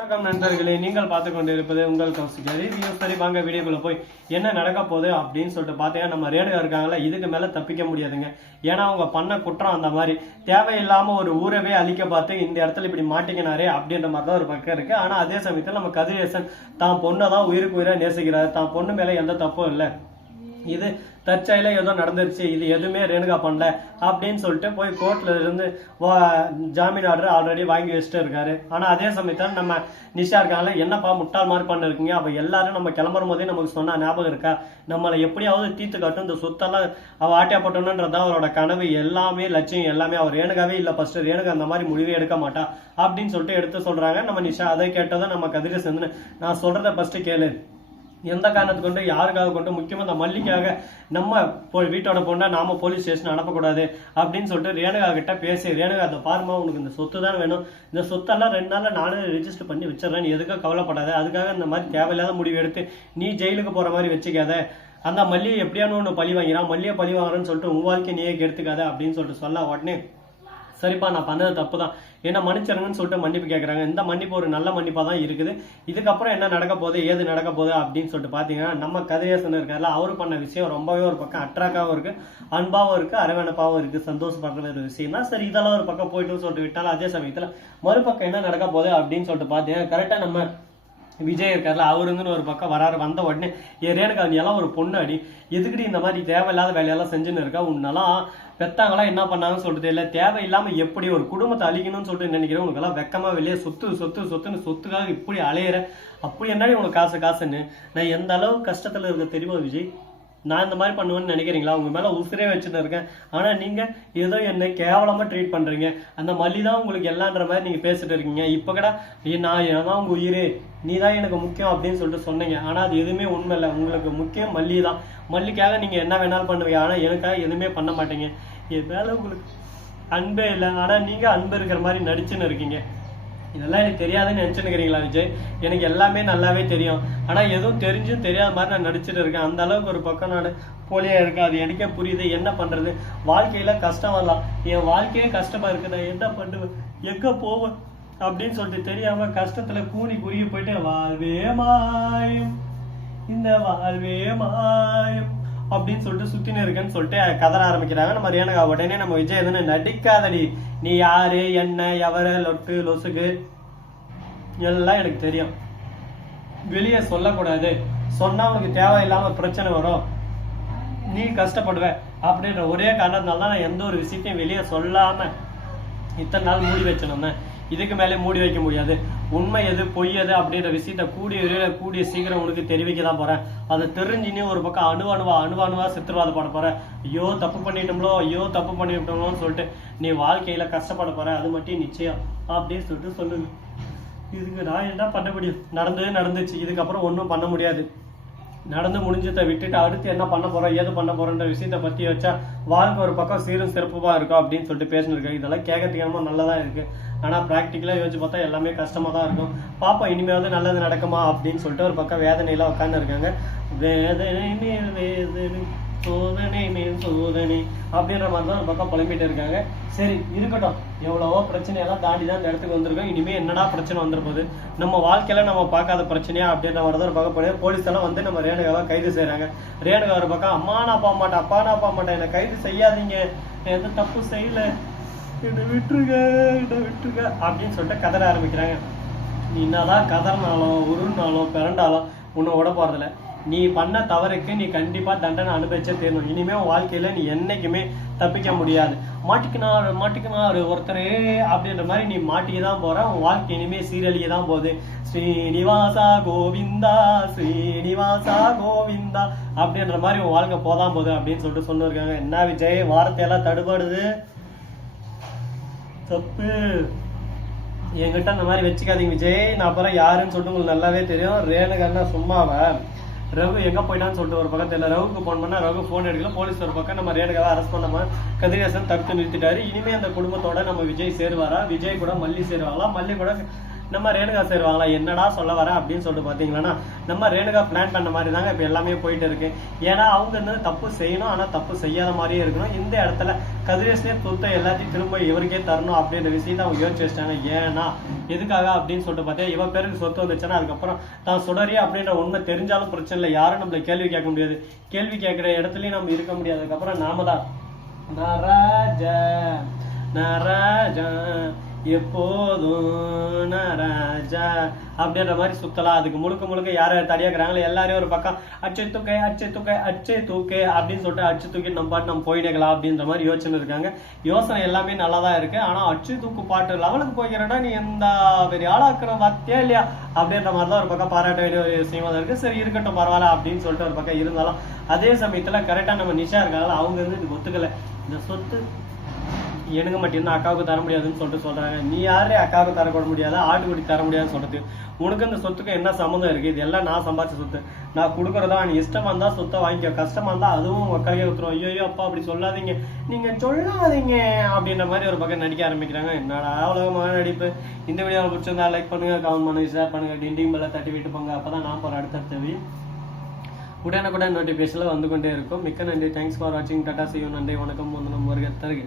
வணக்கம் நண்பர்களே, நீங்கள் பார்த்து கொண்டு இருப்பது உங்கள் கௌசிகரி. சரி வாங்க வீடியோக்குள்ள போய் என்ன நடக்க போகுது அப்படின்னு சொல்லிட்டு பார்த்தீங்கன்னா, நம்ம ரேடியோ இருக்காங்களா, இதுக்கு மேல தப்பிக்க முடியாதுங்க. ஏன்னா அவங்க பண்ண குற்றம் அந்த மாதிரி தேவையில்லாம ஒரு ஊரவே அழிக்க பார்த்து இந்த இடத்துல இப்படி மாட்டிக்கினாரே அப்படின்ற மாதிரி தான் ஒரு பக்கம் இருக்கு. ஆனா அதே சமயத்தில் நம்ம கதிரேசன் தான் பொண்ணை தான் உயிருக்கு உயிரை நேசிக்கிறாரு. தான் பொண்ணு மேல எந்த தப்பும் இல்லை, இது தற்செயல ஏதோ நடந்துருச்சு, இது எதுவுமே ரேணுகா பண்ணல அப்படின்னு சொல்லிட்டு போய் கோர்ட்ல இருந்து ஜாமீன் ஆர்டர் ஆல்ரெடி வாங்கி வச்சுட்டு இருக்காரு. ஆனா அதே சமயத்தில் நம்ம நிஷா இருக்காங்களா, என்னப்பா முட்டாள் மாதிரி பண்ண இருக்கீங்க, அவ எல்லாரும் நம்ம கிளம்பும் போதே நமக்கு சொன்னா ஞாபகம் இருக்கா, நம்மளை எப்படியாவது தீர்த்து காட்டும், இந்த சொத்தெல்லாம் அவ ஆட்டியா போட்டோன்றதா அவரோட கனவு, எல்லாமே லட்சியம் எல்லாமே. அவர் ரேணுகாவே இல்லை, ஃபர்ஸ்ட் ரேணுகா அந்த மாதிரி முடிவே எடுக்க மாட்டா அப்படின்னு சொல்லிட்டு எடுத்து சொல்றாங்க நம்ம நிஷா. அதை கேட்டதும் நம்ம கதிரேசன், நான் சொல்றத ஃபர்ஸ்ட் கேளு, எந்த காரணத்துக்கு கொண்டு யாருக்காக கொண்டு முக்கியமா இந்த மல்லிக்காக நம்ம வீட்டோட பொண்ணா நாம போலீஸ் ஸ்டேஷன் அனுப்பக்கூடாது அப்படின்னு சொல்லிட்டு ரேணுகா கிட்ட பேசி, ரேணுகா அதை பாருமா, உனக்கு இந்த சொத்து தான் வேணும், இந்த சொத்தெல்லாம் 2 நாள்ல நானே ரெஜிஸ்டர் பண்ணி வச்சிடறேன், எதுக்கும் கவலைப்படாத, அதுக்காக இந்த மாதிரி தேவையில்லாத முடிவு எடுத்து நீ ஜெயிலுக்கு போற மாதிரி வச்சுக்காத, அந்த மல்லியை எப்படியானு ஒன்று பழி வாங்கிறான், மல்லியை பழி வாங்குறேன்னு சொல்லிட்டு உன் வாழ்க்கை நீயே கெடுத்துக்காத அப்படின்னு சொல்லிட்டு சொல்ல உடனே சரிப்பா நான் பண்ணது தப்பு தான், என்ன மன்னிச்சிருங்கன்னு சொல்லிட்டு மன்னிப்பு கேட்குறாங்க. இந்த மன்னிப்பு ஒரு நல்ல மன்னிப்பாக தான் இருக்குது. இதுக்கப்புறம் என்ன நடக்க போகுது ஏது நடக்க போகுது அப்படின்னு சொல்லிட்டு பார்த்தீங்கன்னா, நம்ம கதிரேசன் இருக்காருல, அவரு பண்ண விஷயம் ரொம்பவே ஒரு பக்கம் அட்ராக்டாகவும் இருக்கு, அன்பாகவும் இருக்கு, அரவணைப்பாகவும் இருக்கு, சந்தோஷப்படுற ஒரு விஷயம் தான். சரி இதெல்லாம் ஒரு பக்கம் போயிட்டு சொல்லிட்டு விட்டாலும் அதே சமயத்தில் மறுபக்கம் என்ன நடக்க போகுது அப்படின்னு சொல்லிட்டு பார்த்தீங்கன்னா, கரெக்டாக நம்ம விஜய் இருக்காருல, அவருங்கன்னு ஒரு பக்கம் வராரு. வந்த உடனே ரேணுகா நீ எல்லாம் ஒரு பொண்ணு அடி, எதுக்கடி இந்த மாதிரி தேவையில்லாத வேலையெல்லாம் செஞ்சுன்னு இருக்கா, உன்னெல்லாம் பெத்தாங்களா என்ன பண்ணாங்கன்னு சொல்லிட்டு இல்லை, தேவையில்லாம எப்படி ஒரு குடும்பத்தை அழிக்கணும்னு சொல்லிட்டு நினைக்கிறேன், உனக்கெல்லாம் வெக்கமா வெளியே சொத்துன்னு சொத்துக்காக இப்படி அலையிற, அப்படி என்னடி உனக்கு காசுன்னு, நான் எந்த அளவு கஷ்டத்துல இருக்க தெரியுமா விஜய், நான் இந்த மாதிரி பண்ணுவேன்னு நினைக்கிறீங்களா, உங்க மேல உசுரே வச்சுட்டு இருக்கேன், ஆனா நீங்க ஏதோ என்ன கேவலமா ட்ரீட் பண்றீங்க, அந்த மல்லி தான் உங்களுக்கு எல்லான்ற மாதிரி நீங்க பேசிட்டு இருக்கீங்க. இப்ப கூட நான் ஏன்னா உங்க உயிரே நீ தான் எனக்கு முக்கியம் அப்படின்னு சொல்லிட்டு சொன்னீங்க, ஆனா அது எதுவுமே உண்மை இல்லை, உங்களுக்கு முக்கியம் மல்லி தான், மல்லிக்காக நீங்க என்ன வேணாலும் பண்ணுவீங்க, ஆனா எனக்காக எதுவுமே பண்ண மாட்டீங்க, என் மேல உங்களுக்கு அன்பே இல்லை, ஆனா நீங்க அன்பு இருக்கிற மாதிரி நடிச்சுன்னு இருக்கீங்க. இதெல்லாம் எனக்கு தெரியாதுன்னு நினைச்சுக்கிறீங்களா விஜய், எனக்கு எல்லாமே நல்லாவே தெரியும், ஆனா எதுவும் தெரிஞ்சும் தெரியாத மாதிரி நான் நடிச்சுட்டு இருக்கேன். அந்த அளவுக்கு ஒரு பக்கம் நான் போலியா இருக்கேன், அது எனக்கே புரியுது. என்ன பண்றது, வாழ்க்கையில கஷ்டம் வரலாம், என் வாழ்க்கையே கஷ்டமா இருக்கு, நான் என்ன பண்ணுவேன் எங்க போவேன் அப்படின்னு சொல்லிட்டு தெரியாம கஷ்டத்துல கூனி குறுகி போயிட்டு வாழ்வே மாயும் இந்த வாழ்வே மாயும் அப்படின்னு சொல்லிட்டு சுத்தின்னு இருக்கேன்னு சொல்லிட்டு கதற ஆரம்பிக்கிறாங்க நம்ம ரேணுகா. உடனே நம்ம விஜய் எதுன்னு, நடிக்காதடி, நீ யாரு என்ன எவர லொட்டு லொசுக்கு எல்லாம் எனக்கு தெரியும், வெளியே சொல்லக்கூடாது, சொன்னா உனக்கு தேவையில்லாம பிரச்சனை வரும், நீ கஷ்டப்படுவ அப்படின்ற ஒரே காரணத்தினால தான் நான் எந்த ஒரு விஷயத்தையும் வெளியே சொல்லாம இத்தனை நாள் மூடி வச்சேன். இதுக்கு மேலே மூடி வைக்க முடியாது, உண்மை எது பொய் எது அப்படின்ற விஷயத்த கூடிய சீக்கிரம் உனக்கு தெரிவிக்க தான் போறேன். அதை தெரிஞ்சுன்னு ஒரு பக்கம் அணுவானுவா சித்திரவாதப்பட போற, ஐயோ தப்பு பண்ணிட்டோம்னு சொல்லிட்டு நீ வாழ்க்கையில கஷ்டப்பட போற, அது மட்டும் நிச்சயம் அப்படின்னு சொல்லிட்டு சொல்லுங்க. இதுக்கு நான் என்ன பண்ண முடியும், நடந்துச்சு, இதுக்கப்புறம் ஒன்றும் பண்ண முடியாது, நடந்து முடிஞ்சதை விட்டுட்டு அடுத்து என்ன பண்ண போறோம் ஏது பண்ண போறோன்ற விஷயத்த பத்தி வச்சா வாழ்க்கை ஒரு பக்கம் சீரும் சிறப்புமா இருக்கும் அப்படின்னு சொல்லிட்டு பேசினிருக்காங்க. இதெல்லாம் கேட்கறதுக்கு நல்லதா இருக்கு, ஆனா பிராக்டிக்கலா யோசிச்சு பார்த்தா எல்லாமே கஷ்டமா தான் இருக்கும். பாப்பா இனிமேல் நல்லது நடக்குமா அப்படின்னு சொல்லிட்டு ஒரு பக்கம் வேதனையில உட்காந்து இருக்காங்க. வேதனை மேல் வேதனை சோதனை மேல் சோதனை அப்படின்ற மாதிரி தான் ஒரு பக்கம் புலம்பிட்டு இருக்காங்க. சரி இருக்கட்டும், எவ்வளவோ பிரச்சனையெல்லாம் தாண்டி தான் இந்த இடத்துக்கு வந்திருக்கோம், இனிமே என்னடா பிரச்சனை வந்துருப்போது, நம்ம வாழ்க்கையில நம்ம பார்க்காத பிரச்சனையா அப்படின்ற மாதிரி தான் ஒரு பக்கம் போய் போலீஸ் எல்லாம் வந்து நம்ம ரேணுகாவை கைது செய்யறாங்க. ரேணுகா ஒரு பக்கம், அம்மா நான் போக மாட்டேன், அப்பா நான் போக மாட்டேன், என்னை கைது செய்யாதீங்க, எந்த தப்பு செய்யல, என்னை விட்டுருங்க அப்படின்னு சொல்லிட்டு கதற ஆரம்பிக்கிறாங்க. நீ என்னதான் கதறினாலும் உருனாலும் பிறண்டாலும் உன்னை விட போறதில்ல, நீ பண்ண தவறுக்கு நீ கண்டிப்பா தண்டனை அனுபவிச்சே தீரணும், இனிமே உன் வாழ்க்கையில நீ என்னைக்குமே தப்பிக்க முடியாது, மாட்டிக்கினாரு ஒருத்தரே அப்படின்ற மாதிரி நீ மாட்டிக்க தான் போற, உன் வாழ்க்கை இனிமே சீரழிய தான் போகுது, ஸ்ரீனிவாசா கோவிந்தா ஸ்ரீனிவாசா கோவிந்தா அப்படின்ற மாதிரி உன் வாழ்க்கை போதான் போகுது அப்படின்னு சொல்லிட்டு சொன்னிருக்காங்க. என்ன விஜய் வார்த்தையெல்லாம் தடுபடுது, தப்பு என்கிட்ட அந்த மாதிரி வச்சுக்காதீங்க விஜய், நான் அப்புறம் யாருன்னு சொல்லிட்டு உங்களுக்கு நல்லாவே தெரியும். ரேணுகா சும்மாவா, ரகு எங்க போயிட்டான்னு சொல்லிட்டு ஒரு பக்கம் தெரியல, ரகுக்கு போன் பண்ணா ரகு போன் எடுக்கல, போலீஸ் ஒரு பக்கம் நம்ம ரேணுகாவை அரெஸ்ட் பண்ணாம கதிரேசன் தடுத்து நிறுத்திட்டாரு. இனிமே அந்த குடும்பத்தோட நம்ம விஜய் சேருவாரா, விஜய் கூட மல்லி சேருவாங்களா, மல்லி கூட நம்ம ரேணுகா சேருவாங்களா, என்னடா சொல்ல வர அப்படின்னு சொல்லிட்டு பாத்தீங்கன்னா நம்ம ரேணுகா பிளான் பண்ண மாதிரி தாங்க இப்ப எல்லாமே போயிட்டு இருக்கு. ஏன்னா அவங்க வந்து தப்பு செய்யணும், ஆனா தப்பு செய்யாத மாதிரியே இருக்கணும். இந்த இடத்துல கதிரேசனே சொத்தை எல்லாத்தையும் திரும்ப இவருக்கே தரணும் அப்படின்ற விஷயத்தை அவங்க யோசிச்சு வச்சிட்டாங்க. ஏன்னா எதுக்காக அப்படின்னு சொல்லிட்டு பார்த்தா இவ பேருக்கு சொத்து வந்துச்சுன்னா அதுக்கப்புறம் தான் சுடறியா அப்படின்ற உண்மை தெரிஞ்சாலும் பிரச்சனை இல்லை, யாரும் நம்மள கேள்வி கேட்க முடியாது, கேள்வி கேட்கிற இடத்துலயும் நம்ம இருக்க முடியாது. அதுக்கப்புறம் நாம தான் நராஜா எப்போதும் நராஜா அப்படின்ற மாதிரி சுத்தலாம். அதுக்கு முழுக்க முழுக்க யார் யார் தடியாக்குறாங்களோ எல்லாரையும் ஒரு பக்கம் அச்சை தூக்கே அப்படின்னு சொல்லிட்டு அச்சு தூக்கி நம்ம பாட்டு நம்ம போயிடலாம் அப்படின்ற மாதிரி யோசனை இருக்காங்க. யோசனை எல்லாமே நல்லா தான் இருக்கு. ஆனா அச்சு தூக்கு பாட்டு லெவலுக்கு போய்க்கிறடா நீ எந்த பெரிய ஆளாக்குற வத்தியா இல்லையா அப்படின்ற மாதிரி தான் ஒரு பக்கம் பாராட்ட வேண்டிய ஒரு விஷயமா தான் இருக்கு. சரி இருக்கட்டும் பரவாயில்ல அப்படின்னு சொல்லிட்டு ஒரு பக்கம் இருந்தாலும் அதே சமயத்துல கரெக்டா நம்ம நிஷா இருக்காங்களா அவங்க வந்து இதுக்கு ஒத்துக்கல. இந்த சொத்து எனக்கு மட்டும் அக்காவுக்கு தர முடியாதுன்னு சொல்லிட்டு சொல்றாங்க. நீ யாரே அக்காவுக்கு தர கூட முடியாதா, ஆட்டுக்குடி தர முடியாதுன்னு சொல்றது, உனக்கு அந்த சொத்துக்கு என்ன சம்மந்தம் இருக்கு? இது எல்லாம் நான் சம்பாதிச்ச சொத்து, நான் கொடுக்கறதா, நீ இஷ்டமா இருந்தா சொத்தை வாங்கிக்க, கஷ்டமா இருந்தா அதுவும் உக்காரியே ஊத்துரும். ஐயோ அப்பா அப்படி சொல்லாதீங்க, நீங்க சொல்லாதீங்க அப்படின்ற மாதிரி ஒரு பக்கம் நடிக்க ஆரம்பிக்கிறாங்க. என்னடா உலகமான நடிப்பு. இந்த வீடியோ பிடிச்சிருந்தா லைக் பண்ணுங்க, கமெண்ட் பண்ணுங்க, ஷேர் பண்ணுங்க, டிண்டிங் பெல்ல தட்டி விட்டு போங்க. அப்பதான் நான் போற அடுத்தடுத்த உடனுக்குடன் நோட்டிபிகேஷன்ல வந்து கொண்டே இருக்கும். மிக்க நன்றி. தேங்க்ஸ் ஃபார் வாட்சிங். Tata, see you. நன்றி, வணக்கம், வந்தனம், வருக தருக.